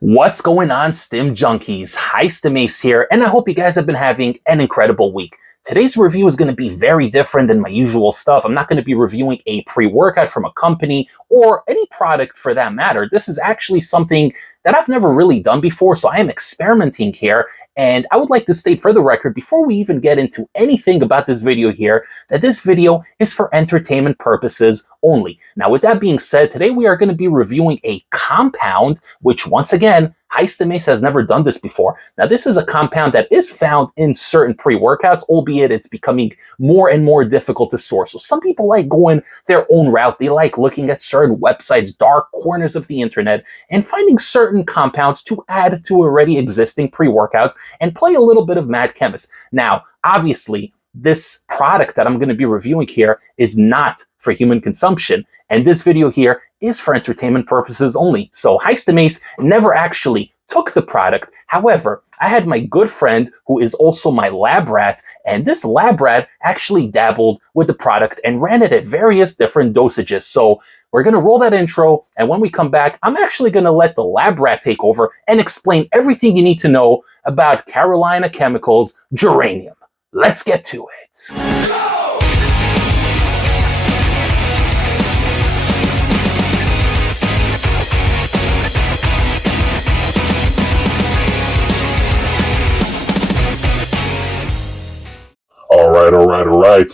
What's going on, STEM junkies? High-stim Ace here, and I hope you guys have been having an incredible week. Today's review is going to be very different than my usual stuff. I'm not going to be reviewing a pre-workout from a company or any product for that matter. This is actually something that I've never really done before, so I am experimenting here. And I would like to state for the record, before we even get into anything about this video here, that this video is for entertainment purposes only. Now, with that being said, today we are going to be reviewing a compound, which once again, high-stim Ace has never done this before. Now, this is a compound that is found in certain pre-workouts, albeit it's becoming more and more difficult to source. So some people like going their own route. They like looking at certain websites, dark corners of the internet, and finding certain compounds to add to already existing pre-workouts and play a little bit of mad chemist. Now, obviously, this product that I'm going to be reviewing here is not for human consumption, and this video here is for entertainment purposes only. So high-stim Ace never actually took the product. However, I had my good friend who is also my lab rat, and this lab rat actually dabbled with the product and ran it at various different dosages. So we're going to roll that intro, and when we come back, I'm actually going to let the lab rat take over and explain everything you need to know about Carolina Chemical's geranium. Let's get to it. All right.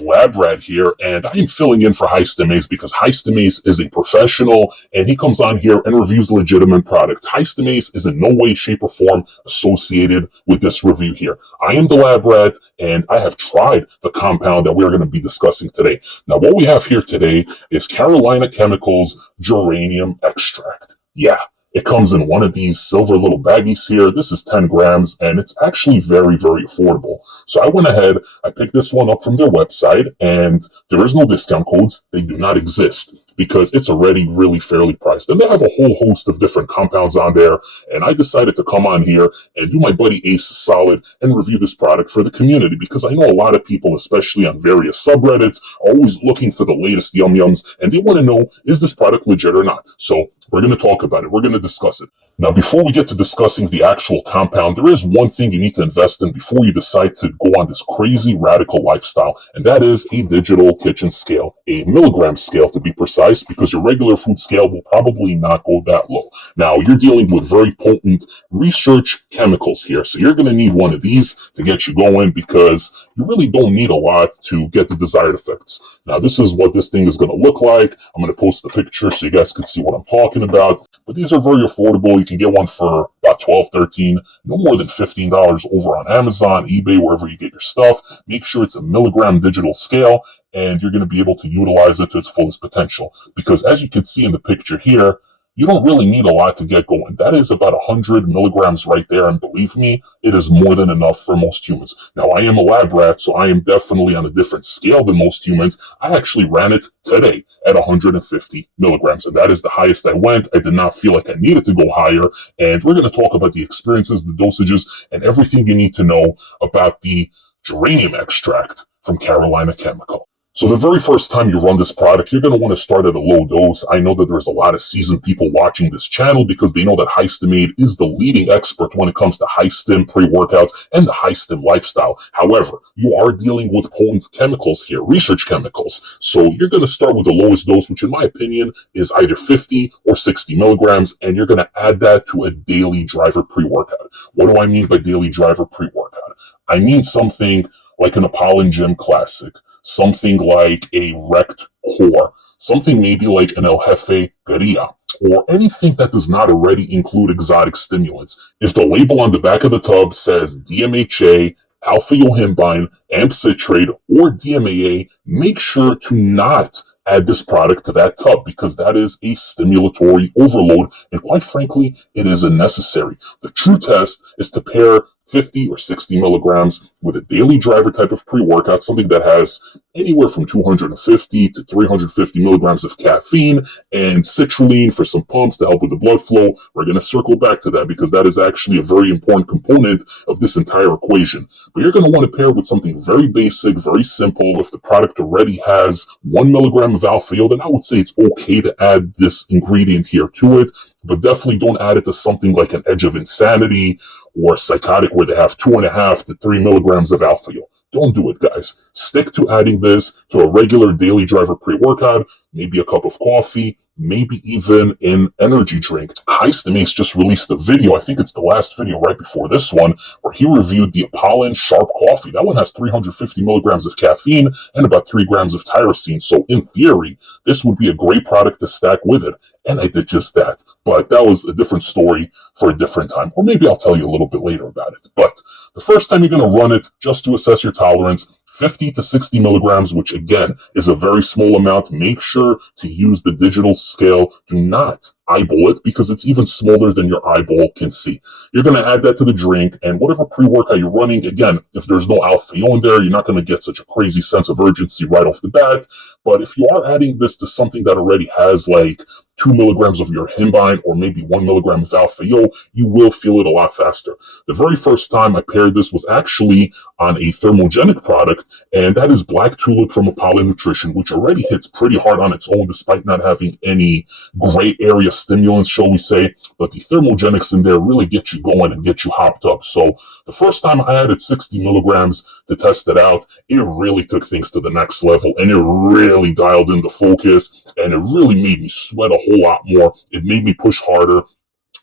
Lab Rat here, and I am filling in for high-stim Ace because high-stim Ace is a professional, and he comes on here and reviews legitimate products. High-stim Ace is in no way, shape, or form associated with this review here. I am the Lab Rat, and I have tried the compound that we're going to be discussing today. Now, what we have here today is Carolina Chemical's Geranium Extract. Yeah. It comes in one of these silver little baggies here. This is 10 grams, and it's actually very, very affordable. So I went ahead, I picked this one up from their website, and there is no discount codes. They do not exist because it's already really fairly priced. And they have a whole host of different compounds on there, and I decided to come on here and do my buddy Ace a solid and review this product for the community because I know a lot of people, especially on various subreddits, are always looking for the latest yum-yums, and they want to know, is this product legit or not? So we're going to talk about it. We're going to discuss it. Now, before we get to discussing the actual compound, there is one thing you need to invest in before you decide to go on this crazy radical lifestyle, and that is a digital kitchen scale, a milligram scale to be precise, because your regular food scale will probably not go that low. Now, you're dealing with very potent research chemicals here, so you're going to need one of these to get you going because you really don't need a lot to get the desired effects. Now, this is what this thing is going to look like. I'm going to post the picture so you guys can see what I'm talking about. But these are very affordable. You can get one for about $12, $13, no more than $15 over on Amazon, eBay, wherever you get your stuff. Make sure it's a milligram digital scale, and you're going to be able to utilize it to its fullest potential. Because as you can see in the picture here, you don't really need a lot to get going. That is about 100 milligrams right there, and believe me, it is more than enough for most humans. Now, I am a lab rat, so I am definitely on a different scale than most humans. I actually ran it today at 150 milligrams, and that is the highest I went. I did not feel like I needed to go higher, and we're going to talk about the experiences, the dosages, and everything you need to know about the geranium extract from Carolina Chemical. So the very first time you run this product, you're going to want to start at a low dose. I know that there's a lot of seasoned people watching this channel because they know that high-stim Ace is the leading expert when it comes to high-stim pre-workouts and the high-stim lifestyle. However, you are dealing with potent chemicals here, research chemicals. So you're going to start with the lowest dose, which in my opinion is either 50 or 60 milligrams, and you're going to add that to a daily driver pre-workout. What do I mean by daily driver pre-workout? I mean something like an Apollon Gym Classic, something like a Rect Core, something maybe like an El Jefe Guerilla, or anything that does not already include exotic stimulants. If the label on the back of the tub says DMHA, alpha-yohimbine, amp citrate, or DMAA, make sure to not add this product to that tub because that is a stimulatory overload, and quite frankly, it isn't necessary. The true test is to pair 50 or 60 milligrams with a daily driver type of pre-workout, something that has anywhere from 250 to 350 milligrams of caffeine and citrulline for some pumps to help with the blood flow. We're going to circle back to that because that is actually a very important component of this entire equation. But you're going to want to pair with something very basic, very simple. If the product already has 1 milligram of alpha, then I would say it's okay to add this ingredient here to it. but definitely don't add it to something like an Edge of Insanity or Psychotic where they have 2.5 to 3 milligrams of alpha-yo. Don't do it, guys. Stick to adding this to a regular daily driver pre-workout, maybe a cup of coffee, maybe even an energy drink. high-stim just released a video, I think it's the last video right before this one, where he reviewed the Apollon Sharp Coffee. That one has 350 milligrams of caffeine and about 3 grams of tyrosine. So in theory, this would be a great product to stack with it. And I did just that. But that was a different story for a different time. Or maybe I'll tell you a little bit later about it. But the first time you're going to run it, just to assess your tolerance, 50 to 60 milligrams, which again is a very small amount. Make sure to use the digital scale. Do not eyeball it because it's even smaller than your eyeball can see. You're going to add that to the drink, and whatever pre-workout you're running, again, if there's no alpha-yo in there, you're not going to get such a crazy sense of urgency right off the bat. But if you are adding this to something that already has like 2 milligrams of your himbine or maybe 1 milligram of alpha-yo, you will feel it a lot faster. The very first time I paired this was actually on a thermogenic product, and that is Black Tulip from Apollon Nutrition, which already hits pretty hard on its own despite not having any gray area stimulants, shall we say. But the thermogenics in there really get you going and get you hopped up. So the first time I added 60 milligrams to test it out, it really took things to the next level, and it really dialed in the focus, and it really made me sweat a whole lot more. It made me push harder,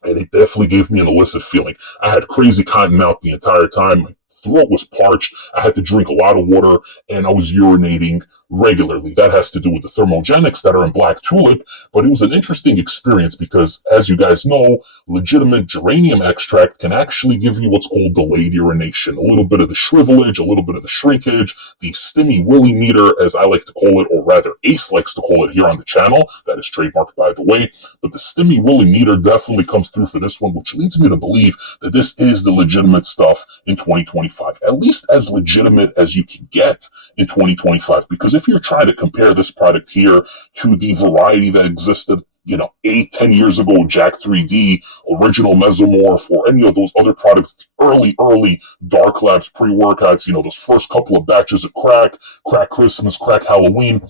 and it definitely gave me an illicit feeling. I had crazy cotton mouth the entire time. My throat was parched. I had to drink a lot of water, and I was urinating regularly. That has to do with the thermogenics that are in Black Tulip, but it was an interesting experience because, as you guys know, legitimate geranium extract can actually give you what's called delayed urination, a little bit of the shrivelage, a little bit of the shrinkage, the stimmy willy meter, as I like to call it, or rather Ace likes to call it here on the channel. That is trademarked, by the way, but the stimmy willy meter definitely comes through for this one, which leads me to believe that this is the legitimate stuff in 2025, at least as legitimate as you can get in 2025, because if you're trying to compare this product here to the variety that existed, 8-10 years ago, Jack 3D, Original Mesomorph, or any of those other products, early Dark Labs pre-workouts, those first couple of batches of Crack Christmas, Crack Halloween,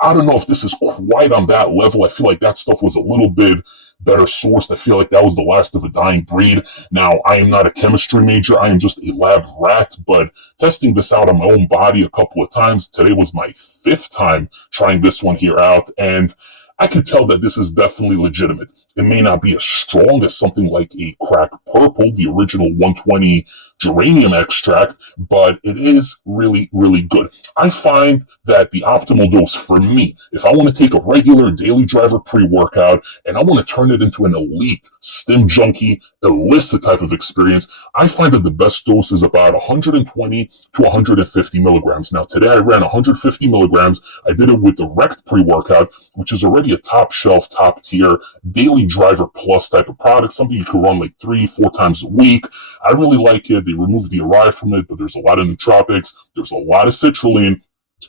I don't know if this is quite on that level. I feel like that stuff was a little bit better sourced. I feel like that was the last of a dying breed. Now, I am not a chemistry major. I am just a lab rat, but testing this out on my own body a couple of times, today was my 5th time trying this one here out, and I could tell that this is definitely legitimate. It may not be as strong as something like a Crack Purple, the original 120 geranium extract, but it is really, really good. I find that the optimal dose for me, if I want to take a regular daily driver pre-workout and I want to turn it into an elite stim junkie, illicit type of experience, I find that the best dose is about 120 to 150 milligrams. Now, today I ran 150 milligrams. I did it with the Rect pre-workout, which is already a top shelf, top tier daily driver plus type of product, something you can run like 3-4 times a week. I really like it. They removed the array from it, but there's a lot of nootropics. There's a lot of citrulline.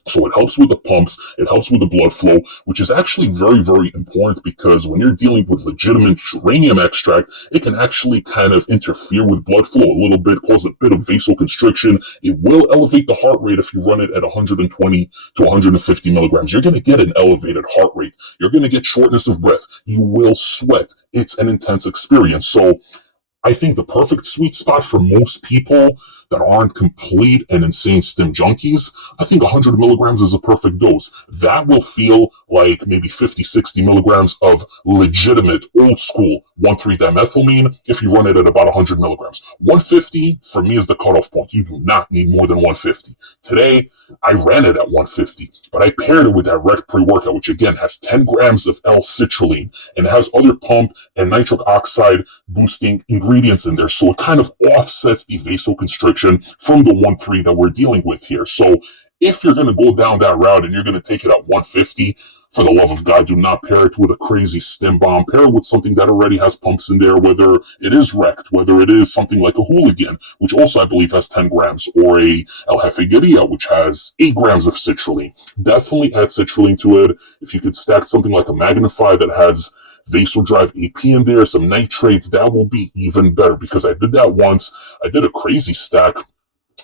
So it helps with the pumps, it helps with the blood flow, which is actually very, very important because when you're dealing with legitimate geranium extract, it can actually kind of interfere with blood flow a little bit, cause a bit of vasoconstriction. It will elevate the heart rate if you run it at 120 to 150 milligrams. You're going to get an elevated heart rate. You're going to get shortness of breath. You will sweat. It's an intense experience. So I think the perfect sweet spot for most people that aren't complete and insane stim junkies, I think 100 milligrams is a perfect dose. That will feel like maybe 50, 60 milligrams of legitimate old school 1,3-dimethylamine if you run it at about 100 milligrams. 150 for me is the cutoff point. You do not need more than 150. Today, I ran it at 150, but I paired it with that Rect pre-workout, which again has 10 grams of L-citrulline and has other pump and nitric oxide boosting ingredients in there. So it kind of offsets the vasoconstriction from the 1.3 that we're dealing with here. So if you're going to go down that route and you're going to take it at 150, for the love of God, do not pair it with a crazy stim bomb. Pair it with something that already has pumps in there, whether it is Rect, whether it is something like a Hooligan, which also I believe has 10 grams, or a El Jefe Guerilla, which has 8 grams of citrulline. Definitely add citrulline to it. If you could stack something like a Magnify that has Vasodrive AP in there, some nitrates, that will be even better because I did that once. I did a crazy stack.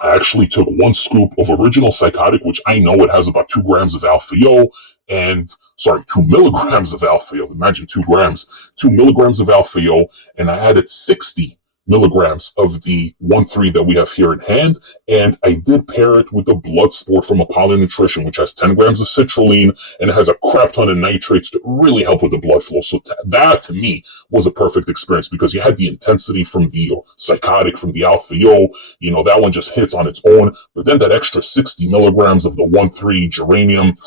I actually took 1 scoop of original Psychotic, which I know it has about 2 grams of alpha-yo, and 2 milligrams of alpha-O. Imagine 2 grams, 2 milligrams of alpha-O, and I added 60 milligrams of the 1,3 that we have here in hand, and I did pair it with the blood sport from Apollo Nutrition, which has 10 grams of citrulline, and it has a crap ton of nitrates to really help with the blood flow. So that, to me, was a perfect experience, because you had the intensity from the psychotic, from the alpha-O, that one just hits on its own, but then that extra 60 milligrams of the 1,3 geranium,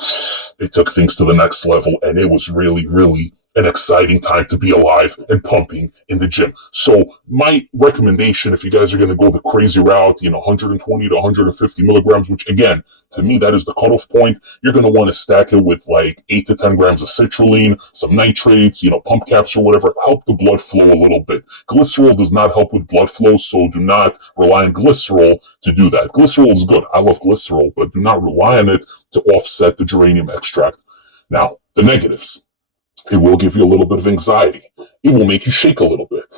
it took things to the next level, and it was really, really an exciting time to be alive and pumping in the gym. So my recommendation, if you guys are going to go the crazy route, 120 to 150 milligrams, which again, to me, that is the cutoff point, you're going to want to stack it with like 8 to 10 grams of citrulline, some nitrates, pump caps or whatever, help the blood flow a little bit. Glycerol does not help with blood flow, so do not rely on glycerol to do that. Glycerol is good. I love glycerol, but do not rely on it to offset the geranium extract. Now, the negatives. It will give you a little bit of anxiety. It will make you shake a little bit.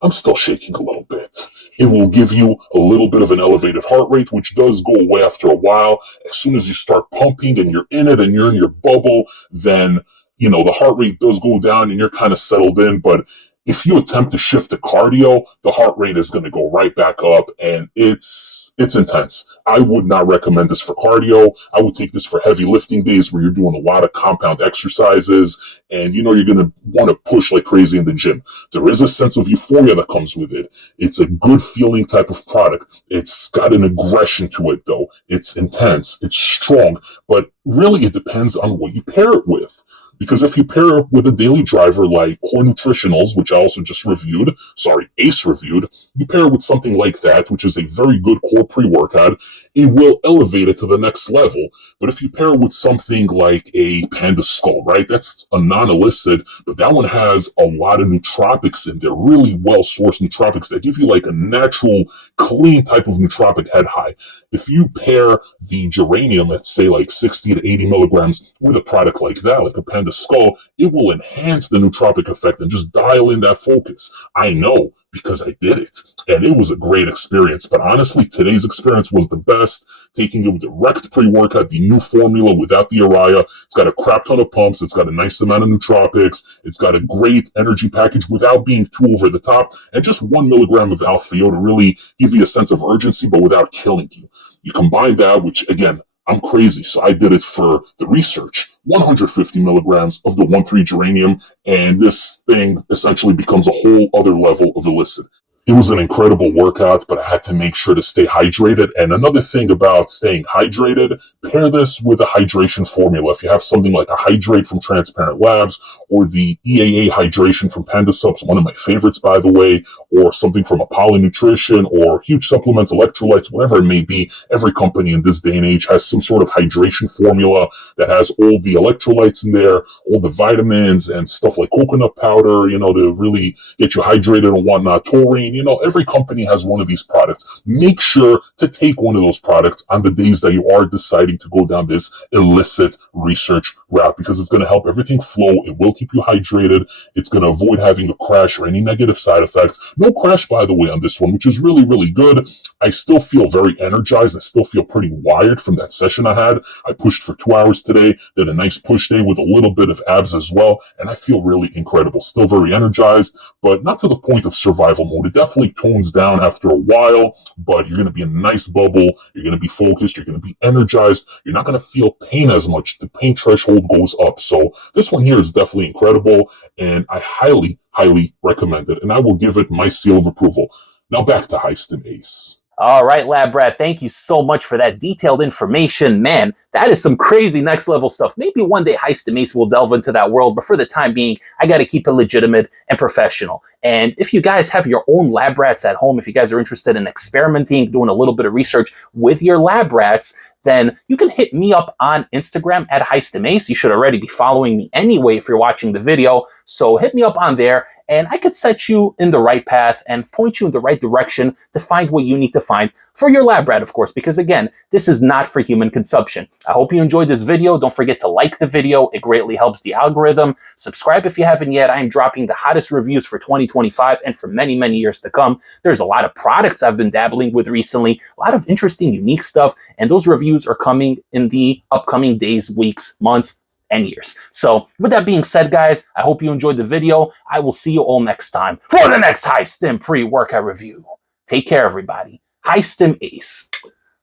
I'm still shaking a little bit. It will give you a little bit of an elevated heart rate, which does go away after a while. As soon as you start pumping and you're in it and you're in your bubble, then, the heart rate does go down and you're kind of settled in. But if you attempt to shift to cardio, the heart rate is going to go right back up, and it's intense. I would not recommend this for cardio. I would take this for heavy lifting days where you're doing a lot of compound exercises, and you're going to want to push like crazy in the gym. There is a sense of euphoria that comes with it. It's a good feeling type of product. It's got an aggression to it, though. It's intense. It's strong, but really it depends on what you pair it with. Because if you pair it with a daily driver like Core Nutritionals, which I also just ACE reviewed, you pair it with something like that, which is a very good core pre-workout, it will elevate it to the next level. But if you pair it with something like a Panda Skull, right, that's a non-illicit, but that one has a lot of nootropics in there, really well-sourced nootropics that give you like a natural, clean type of nootropic head high. If you pair the geranium at, say, like 60 to 80 milligrams with a product like that, like a Panda Skull, it will enhance the nootropic effect and just dial in that focus. I know, because I did it, and it was a great experience. But honestly, today's experience was the best. Taking it direct pre-workout, the new formula without the urea. It's got a crap ton of pumps. It's got a nice amount of nootropics. It's got a great energy package without being too over the top, and just 1 milligram of alpha-O to really give you a sense of urgency, but without killing you. You combine that, which again, I'm crazy, so I did it for the research. 150 milligrams of the 1,3 geranium, and this thing essentially becomes a whole other level of illicit. It was an incredible workout, but I had to make sure to stay hydrated. And another thing about staying hydrated, pair this with a hydration formula. If you have something like a Hydrate from Transparent Labs, or the EAA hydration from Panda Subs, one of my favorites, by the way, or something from Apollo Nutrition, or Huge Supplements, electrolytes, whatever it may be, every company in this day and age has some sort of hydration formula that has all the electrolytes in there, all the vitamins and stuff like coconut powder, to really get you hydrated and whatnot, taurine. Every company has one of these products. Make sure to take one of those products on the days that you are deciding to go down this illicit research route, because it's going to help everything flow. It will keep you hydrated. It's going to avoid having a crash or any negative side effects. No crash, by the way, on this one, which is really, really good. I still feel very energized. I still feel pretty wired from that session I had. I pushed for 2 hours today, did a nice push day with a little bit of abs as well, and I feel really incredible. Still very energized, but not to the point of survival mode. It definitely tones down after a while, but you're going to be in a nice bubble. You're going to be focused. You're going to be energized. You're not going to feel pain as much. The pain threshold goes up. So this one here is definitely incredible, and I highly, highly recommend it, and I will give it my seal of approval. Now back to high-stim ACE. All right, Lab Rat, thank you so much for that detailed information. Man, that is some crazy next level stuff. Maybe one day high-stim ACE will delve into that world, but for the time being, I got to keep it legitimate and professional. And if you guys have your own lab rats at home, if you guys are interested in experimenting, doing a little bit of research with your lab rats, then you can hit me up on Instagram at high-stim ACE. You should already be following me anyway if you're watching the video. So hit me up on there, and I could set you in the right path and point you in the right direction to find what you need to find for your lab rat, of course, because again, this is not for human consumption. I hope you enjoyed this video. Don't forget to like the video. It greatly helps the algorithm. Subscribe if you haven't yet. I am dropping the hottest reviews for 2025 and for many, many years to come. There's a lot of products I've been dabbling with recently, a lot of interesting, unique stuff, and those reviews are coming in the upcoming days, weeks, months, and years. So with that being said, guys, I hope you enjoyed the video. I will see you all next time for the next high-stim pre-workout review. Take care, everybody. High-stim Ace,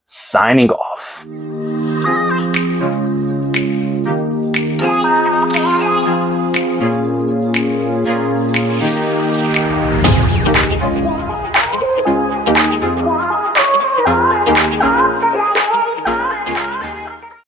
signing off.